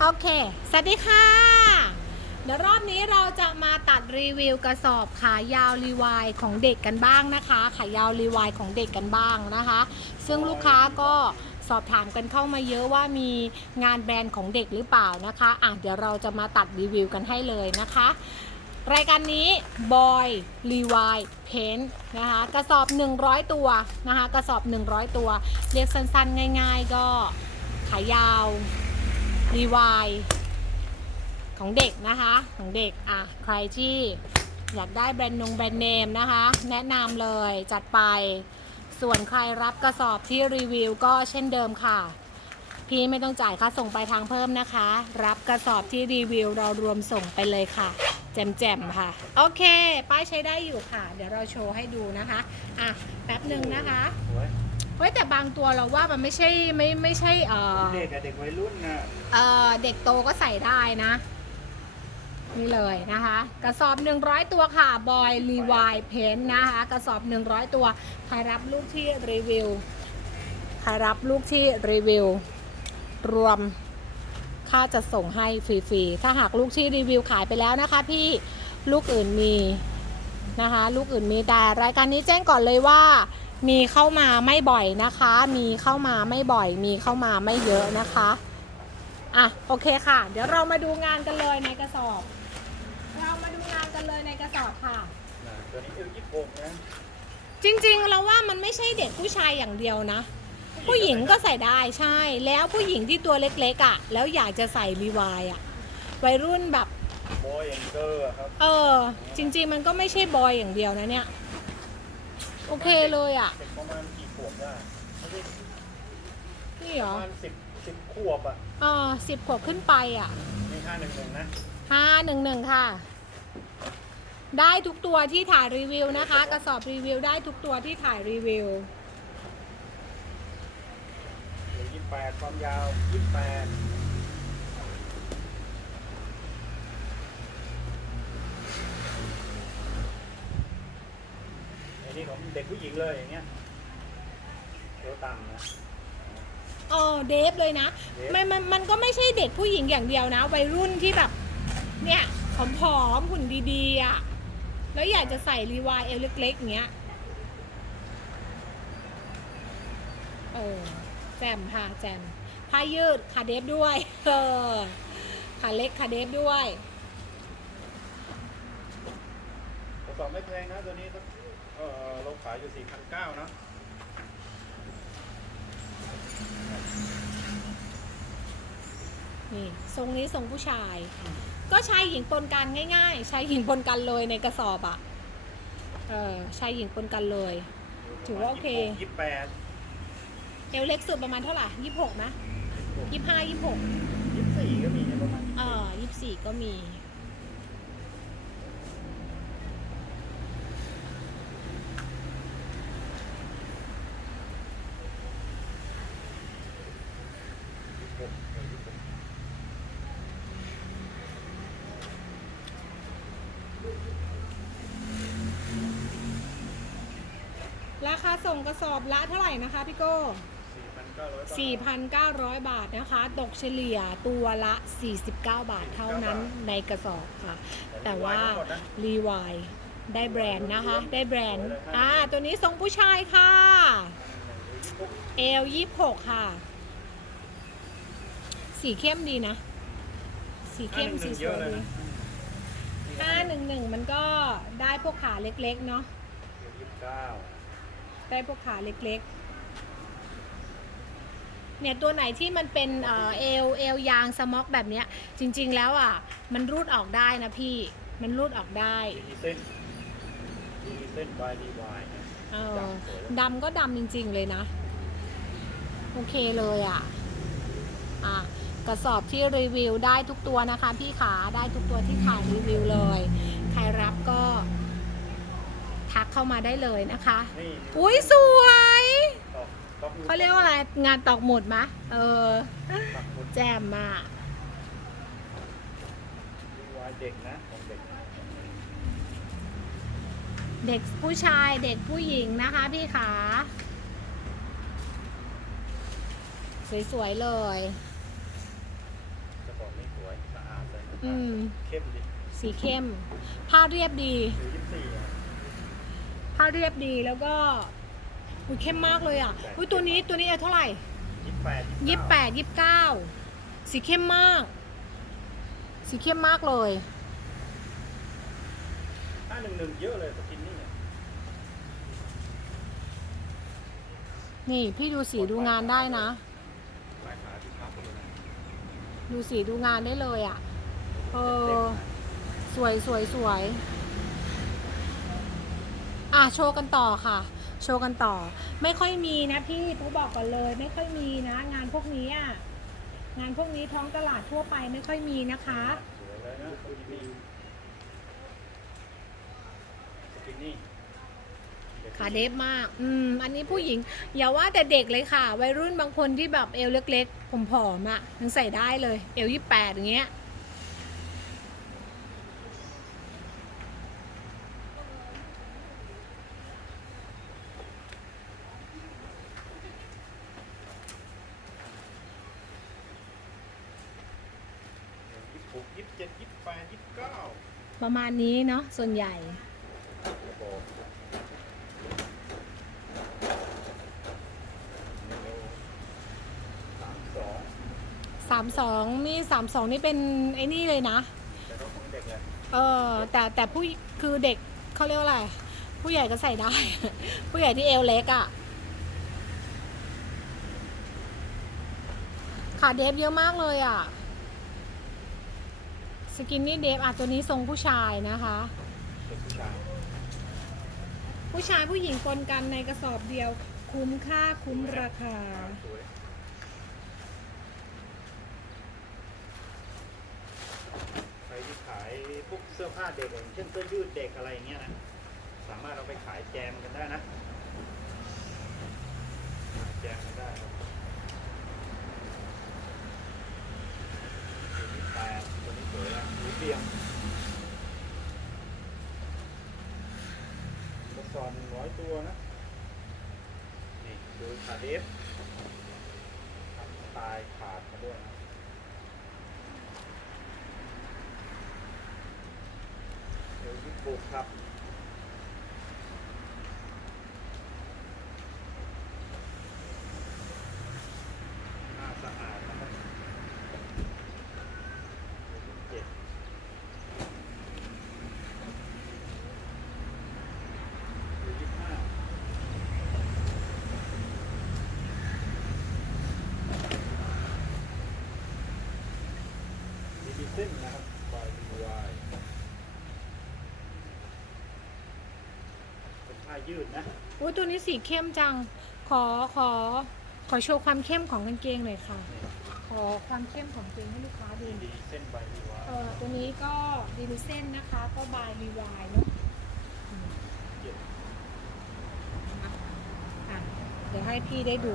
โอเค สวัสดีค่ะ เดี๋ยวรอบนี้เราจะมาตัดรีวิวกระสอบขายาวรีวายของเด็กกันบ้างนะคะ ขายาวรีวายของเด็กกันบ้างนะคะ ซึ่งลูกค้าก็สอบถามกันเข้ามาเยอะว่ามีงานแบรนด์ของเด็กหรือเปล่านะคะอะเดี๋ยวเราจะมาตัดรีวิวกันให้เลยนะคะ รายการนี้ Boy Levi Paint นะคะกระสอบ 100 ตัวนะคะ กระสอบ 100 ตัว เรียกสั้นๆ ง่าย ๆ ก็ขายาว รีวายของเด็กนะคะของเด็กอะใครที่อยากได้แบรนด์นงแบรนด์เนมนะคะ แนะนำเลยจัดไป ส่วนใครรับกระสอบที่รีวิวก็เช่นเดิมค่ะ พี่ไม่ต้องจ่ายค่าส่งไปลายทางเพิ่มนะคะ รับกระสอบที่รีวิวเรารวมส่งไปเลยค่ะ แจมๆค่ะ โอเค ป้ายใช้ได้อยู่ค่ะ เดี๋ยวเราโชว์ให้ดูนะคะ อะ แป๊บหนึ่งนะคะ เฮ้ยแต่บางตัวเราว่ามันไม่ใช่ไม่ไม่ใช่เอ่อเด็กอะเด็กวัยรุ่นนะเอ่อเด็กโตก็ใส่ได้นะ นี่เลยนะคะ กระสอบ 100 ตัวค่ะบอยรีวายเพนนะคะ กระสอบ 100 ตัวใครรับลูกที่รีวิวใครรับลูกที่รีวิว รวมค่าจะส่งให้ฟรีๆ ถ้าหากลูกที่รีวิวขายไปแล้วนะคะ พี่ลูกอื่นมีนะคะ ลูกอื่นมีแต่รายการนี้แจ้งก่อนเลยว่า มีเข้ามาไม่บ่อยนะคะ มีเข้ามาไม่บ่อย มีเข้ามาไม่เยอะนะคะ อะโอเคค่ะ เดี๋ยวเรามาดูงานกันเลยในกระสอบ เรามาดูงานกันเลยในกระสอบค่ะนะตัวนี้เอวยี่สิบหกนะจริงๆเราว่ามันไม่ใช่เด็กผู้ชายอย่างเดียวนะ ผู้หญิงก็ใส่ได้ใช่ แล้วผู้หญิงที่ตัวเล็กๆอะ่ะ แล้วอยากจะใส่รีวายอะ่ะวัยรุ่นแบบบอยแองเกอร์ครับ เออ จริงๆมันก็ไม่ใช่บอยอย่างเดียวนะเนี่ย โอเคเลยอะ่ะเด็กประมาณกี่ขวบได้ไม่ใช่นี่เหรปอระมาณสิบสิบขวบอะเออสิบขวบขึ้นไปอะ่ะนี่ห้าหนึ่งหนึ่งนะ ห้าหนึ่งหนึ่งค่ะ ได้ทุกตัวที่ถ่ายรีวิวนะคะ กระสอบรีวิวได้ทุกตัวที่ถ่ายรีวิวเอวยี่สิบแปดความยาวยี่สิบแปดอั นนี้ของเด็กผู้หญิงเลยอย่างเงี้ยเอวต่ำนะ เออเดฟเลยนะเดฟ มันมันมันก็ไม่ใช่เด็กผู้หญิงอย่างเดียวนะ วัยรุ่นที่แบบ เนี่ยผอมๆหุ่นดีๆอะ แล้วอยากจะใส่รีวายเอวเล็กๆอย่างเงี้ยเออแจมค่ะแจมผ้ายืดขาเดฟด้วย เออขาเล็กขาเดฟด้วย กระ สอบไม่แพงนะตัวนี้สักเออเราขายอยู่สี่พันเก้านะนี่ทรงนี้ทรงผู้ชาย ก็ชายหญิงปนกันง่าย ๆชายหญิงปนกันเลยในกระสอบอะเออชายหญิงปนกันเลย ถือว่าโอเคยี่สิบแปดเอวเล็กสุดประมาณเท่าไหร่ยี่หกนะยี่ห้ายี่หกยี่สิบสี่ก็มีนะประมาณเออยี่สี่ก็มี หกเออยี่สิบหก ราคาส่งกระสอบละเท่าไหร่นะคะพี่โก้สี่พันเก้าร้อยบาท4,900 บาทนะคะตกเฉลี่ยตัวละ 49 บาทเท่านั้นในกระสอบค่ะ แต่ว่ารีวายได้แบรนด์นะคะ ได้แบรนด์อ่าตัวนี้ทรงผู้ชายค่ะเอลยี่หกค่ะ สีเข้มดีนะ สีเข้มสีสเยวอะยเลยดีนะห้าหนึ่งหนึ่งมันก็ได้พวกขาเล็กๆเนาะยี่สิบเก้า ได้พวกขาเล็กๆ เนี่ยตัวไหนที่มันเป็นเอ่อเอลเอลยางสม็อกแบบเนี้ย จริง ๆแล้วอะ มันรูดออกได้นะพี่มันรูดออกได้มีเส้นมีเส้นบายดีวายเนี่ยเออดำก็ดำจริง ๆเลยนะ โอเคเลยอะอะกระสอบที่รีวิวได้ทุกตัวนะคะ พี่ขาได้ทุกตัวที่ถ่ายรีวิวเลย ใครรับก็ ทักเข้ามาได้เลยนะคะ นี่อุ้ยสวยตอกตอกเขาเรียกว่าอะไรงานตอกหมุดมะเออ ปักหมุดแจมมากดีวายเด็กนะของเด็กเด็กผู้ชายเด็กผู้หญิงนะคะพี่ขาสวยๆเลย จะบอกอืม เข้มดิสีเข้ม ผ้าเรียบดีหรือยี่สิบสี่อะ ผ้าเรียบดีแล้วก็อุ้ยเข้มมากเลยอะอุ้ยตัวนี้ตัวนี้เท่าไหร่ยี่สิบแปดยี่สิบแปดยี่สิบเก้าสีเข้มมาก สีเข้มมากเลยห้าหนึ่งหนึ่งเยอะเลยสกินนี่เนี่ยนี่พี่ดูสีดูงานได้นะลายขาที่ชัดเลยนะดูสีดูงานได้เลยอะ เออ สวยสวยสวย อะโชว์กันต่อค่ะ โชว์กันต่อ ไม่ค่อยมีนะพี่ปุ๊บอกก่อนเลย ไม่ค่อยมีนะ งานพวกนี้อะงานพวกนี้ท้องตลาดทั่วไปไม่ค่อยมีนะคะสวยเลยนะสกินนี่สกินนี่ขาเดฟมาก อืม อันนี้ผู้หญิง อย่าว่าแต่เด็กเลยค่ะ วัยรุ่นบางคนที่แบบเอวเล็กๆผมผอมๆอะยังใส่ได้เลย เอวยี่แปดอย่างเงี้ย ยี่สิบหกยี่สิบเจ็ดยี่สิบแปดยี่สิบเก้าประมาณนี้เนาะส่วนใหญ่บอกสามสองสามสองนี่สามสองนี่เป็นไอ้นี่เลยนะ แต่เราของเด็กเลยเออแต่แต่ผู้คือเด็กเขาเรียกว่าอะไร ผู้ใหญ่ก็ใส่ได้ ผู้ใหญ่ที่เอวเล็กอะ่ะ ขาเดฟเยอะมากเลยอะ่ะ สกินนี่เดฟอะตัวนี้ทรงผู้ชายนะคะเด็กผู้ชายผู้ชายผู้หญิงปนกันในกระสอบเดียว คุ้มค่าคุ้มราคา สวยใครที่ขายพวกเสื้อผ้าเด็กอย่างเช่นเสื้อยืดเด็กอะไรอย่างเงี้ยนะ สามารถเอาไปขายแจมกันได้นะขายแจมกันได้ครับตัวนี้แปดตัวนี้สวยอะหรือ เบียงกระสอบหนึ่งร้อยตัวนะ นี่ดูขาเดฟทำสไตล์ขาดมาด้วยนะเดี๋ยวยิบบุกครับ หน้าสะอาดนะครับเจ็ดเดี๋ยวยี่สิบห้า มีดีเส้นนะครับบายดีวายเป็นผ้า ยืดนะอุ้ยตัวนี้สีเข้มจัง ขอขอขอโชว์ความเข้มของกางเกงหน่อยค่ะนี่ขอความเข้มของกางเกงให้ลูกค้าดูดีเส้นบายดีวายเออตัวนี้ก็ดีมิเซนนะคะ ก็บายรีวายเนาะเจ็ดอะเดี๋ยวให้พี่ได้ดู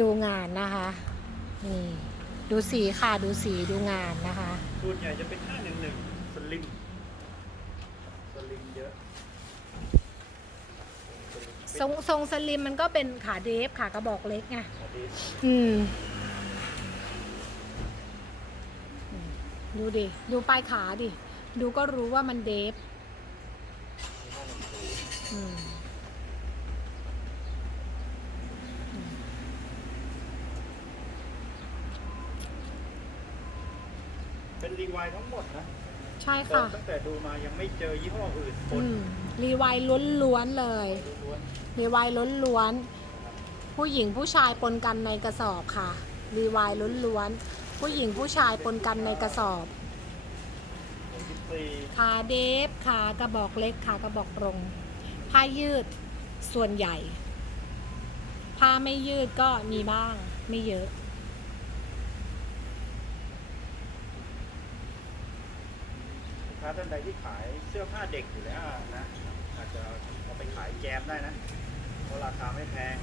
ดูงานนะคะ นี่ ดูสีค่ะ ดูสีดูงานนะคะ ส่วนใหญ่จะเป็นห้าหนึ่งหนึ่งสลิมสลิมเยอะสลิม ทรงทรงสลิมมันก็เป็นขาเดฟขากระบอกเล็กไงขาดีอืม ดูดิ ดูปลายขาดิ ดูก็รู้ว่ามันเดฟมีห้าหนึ่งศูนย์อืมเป็นรีวายทั้งหมดนะ ใช่แต่ค่ะ ตั้งแต่ดูมายังไม่เจอยี่ห้ออื่นปอืนมรีไวายล้วนๆเลยล้วนรีไวายล้วนๆนะครับๆผู้หญิงผู้ชายปนกันในกระสอบค่ะ รีไวายล้วนๆผู้หญิงผู้ชายปนกันในกระสอบหกสิบสี่ขาเดฟขากระบอกเล็กขากระบอกตรง ผ้ายืดส่วนใหญ่ ผ้าไม่ยืดก็มีบ้างไม่เยอะ ลูก ค้าท่านใดที่ขายเสื้อผ้าเด็กอยู่แล้วนะอาจจะเอาไปขายแจมได้นะเพราะราคาไม่แพง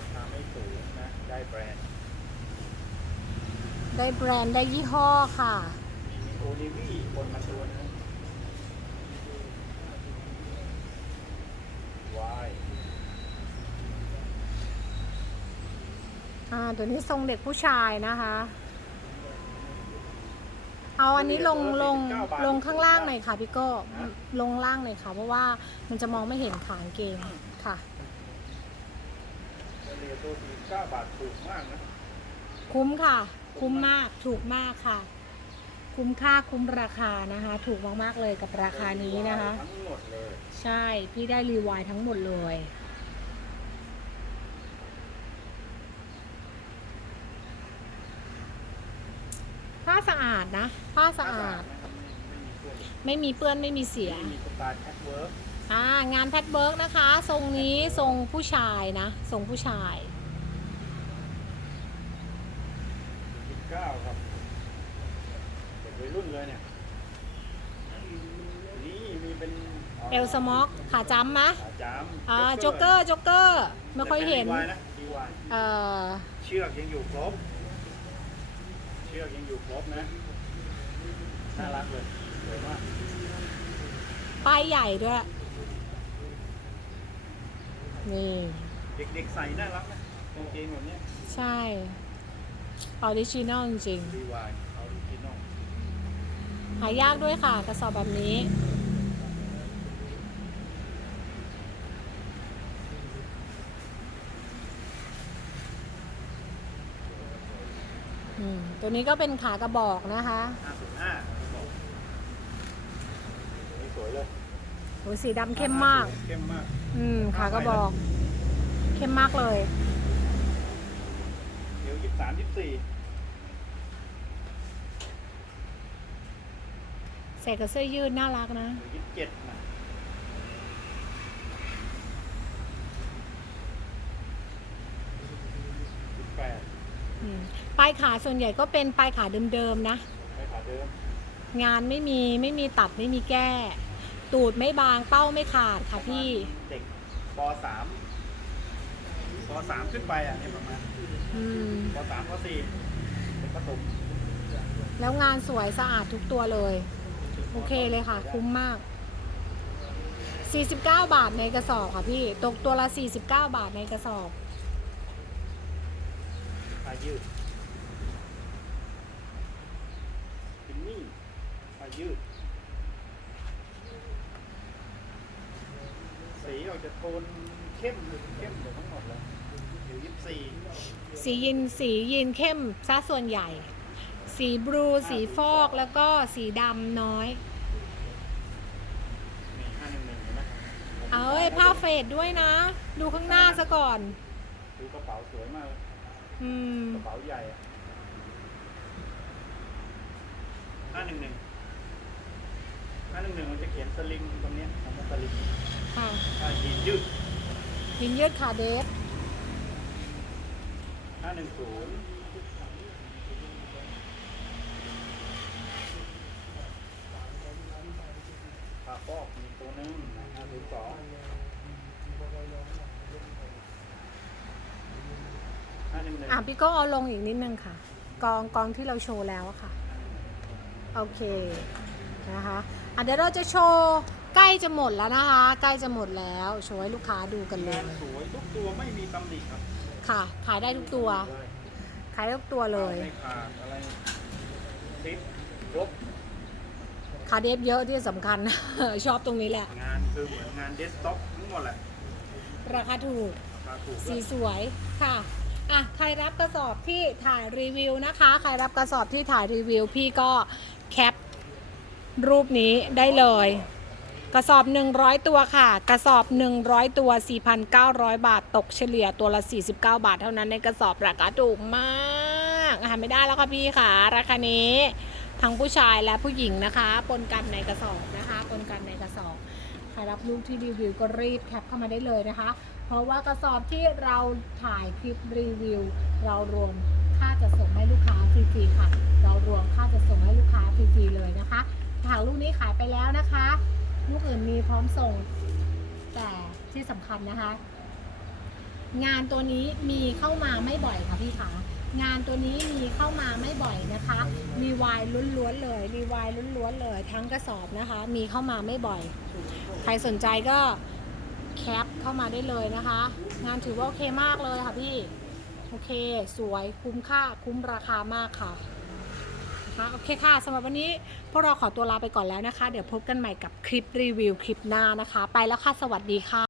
ราคาไม่สูงนะได้แบรนด์ได้แบรนด์ได้ยี่ห้อค่ะมีโอนิวี่บนมาตัวนึงวายอ่าตัวนี้ทรงเด็กผู้ชายนะคะอ เอาอันนี้ลงลง49บาทลงข้างล่างหน่อยค่ะพี่โก้ลงล่างหน่อยค่ะเพราะว่ามันจะมองไม่เห็นขางเกงค่ะเฉลี่ยตัวสี่เก้าบาทถูกมากนะคุ้มค่ะ คุ้มมากถูกมากค่ะ คุ้มค่าคุ้มราคานะคะ ถูกมากๆเลยกับราคานี้นะคะ ทั้งหมดเลย ใช่ พี่ได้รีวายทั้งหมดเลย สะอาดนะ ผ้าสะอาด ไม่มีเพื่อนไม่มีเปื้อนไม่มีเสียไม่มีสไตล์แท็กเวิร์กอ่างานแพทเบิร์กนะคะ ทรงนี้ทรงผู้ชายนะ ทรงผู้ชายสิบเก้าครับเด็กวัยรุ่นเลยเนี่ย นี่มีเป็นเอลสม็อกขาจ้ำมะขาจามอ่าโจ๊กเกอร์โจ๊กเกอร์ ไม่ค่อยเห็นดีวายนะดีวายเอ่อ เชือกยังอยู่ครบ เชือกยังอยู่ครบนะ น่ารักเลยสวยมากป้ายใหญ่ด้วย นี่ เด็กๆใส่น่ารักนะกางเกงแบบเนี้ยใช่ ออริจินอลจริงดีวายออริจินอลๆหายากด้วยค่ะ กระสอบแบบนี้ อืม ตัวนี้ก็เป็นขากระบอกนะคะห้าสิบห้าบอกนี่สวยเลยโอ้ยสีดำเข้มมาก เข้มมาก อืมขากระบอก เข้มมากเลยเดี๋ยวยี่สิบสามยี่สิบสี่ใส่กับเสื้อยืดน่ารักนะหรือยี่สิบเจ็ดนะสิบแปด อืม ปลายขาส่วนใหญ่ก็เป็นปลายขาเดิมๆนะไปขาเดิมงานไม่มีไม่มีตัดไม่มีแก้ ตูดไม่บางเป้าไม่ขาดค่ะพี่ เด็กปสามปสามขึ้นไปอะเนี่ยประมาณอืม ปสามปสี่เป็นประถมแล้วงานสวยสะอาดทุกตัวเลย โอเคเลยค่ะ คุ้มมาก 49 บาทในกระสอบค่ะพี่ ตกตัวละ 49 บาทในกระสอบผ้า ยืดปินนี่ผ้ายืด สีออกจะโทนเข้มเข้มหมดทั้งหมดเลยอยู่ยี่สิบสี่ สียินสียินเข้มซะส่วนใหญ่ สีบลูสีฟอกแล้วก็สีดำน้อย นี่ห้าหนึ่งหนึ่งเห็นไหมเอาเอ้ยผ้าเฟดด้วยนะ ดูข้างหน้าซะก่อน ดูกระเป๋าสวยมากเลย อืมกระเป๋าใหญ่อะห้าหนึ่งหนึ่งห้าหนึ่งหนึ่งมันจะเขียนสลิมตรงเนี้ยคำว่าสลิมค่ะผ้ายีนยืดยินยืดขาเดฟห้าหนึ่งศูนย์ผ้าฟอกมีตัวหนึงห้าศูนย์สองห้าหนึ่งหนึ่ง อะพี่ก็เอาลงอีกนิดนึงค่ะ กองกองที่เราโชว์แล้วอะค่ะ โอเคนะคะอะเดี๋ยวเราจะโชว์ใกล้จะหมดแล้วนะคะ ใกล้จะหมดแล้วโชว์ให้ลูกค้าดูกันเลงายนสวยทุกตัวไม่มีตำหนิครับค่ะ ขายได้ทุกตัวเลยขายได้ทุกตัวเลย ไม่ขาดอะไรซิปครบคาเดฟเยอะที่สำคัญ ชอบตรงนี้แหละ งานคือเหมือนงานเดสก์ท็อปทั้งหมดแหละราคาถูก ราคาถูกสีด้วยสวยค่ะ อะใครรับกระสอบที่ถ่ายรีวิวนะคะ ใครรับกระสอบที่ถ่ายรีวิว พี่ก็แคปรูปนี้ได้เลย กระสอบ 100 ตัวค่ะ กระสอบ 100 ตัว 4,900 บาท ตกเฉลี่ยตัวละ 49 บาท เท่านั้นในกระสอบราคาถูกมากหาไม่ได้แล้วค่ะพี่ค่ะ ราคานี้ทั้งผู้ชายและผู้หญิงนะคะปนกันในกระสอบนะคะปนกันในกระสอบใครรับรูปที่รีวิวก็รีบแคปเข้ามาได้เลยนะคะ เพราะว่ากระสอบที่เราถ่ายคลิปรีวิว เรารวมค่าจะส่งให้ลูกค้าฟรีๆค่ะ เรารวมค่าจะส่งให้ลูกค้าฟรีๆเลยนะคะหากลูกนี้ขายไปแล้วนะคะ ลูกอื่นมีพร้อมส่ง แต่ที่สำคัญนะคะ งานตัวนี้มีเข้ามาไม่บ่อยค่ะพี่คะงานตัวนี้มีเข้ามาไม่บ่อยนะคะรีวายล้วนๆเลยรีวายล้วนๆเลย ทั้งกระสอบนะคะ มีเข้ามาไม่บ่อย ใครสนใจก็ แคปเข้ามาได้เลยนะคะ งานถือว่าโอเคมากเลยค่ะพี่ โอเค สวยคุ้มค่าคุ้มราคามากค่ะนะคะโอเคค่ะสำหรับวันนี้พวกเราขอตัวลาไปก่อนแล้วนะคะ เดี๋ยวพบกันใหม่กับคลิปรีวิวคลิปหน้านะคะ ไปแล้วค่ะ สวัสดีค่ะ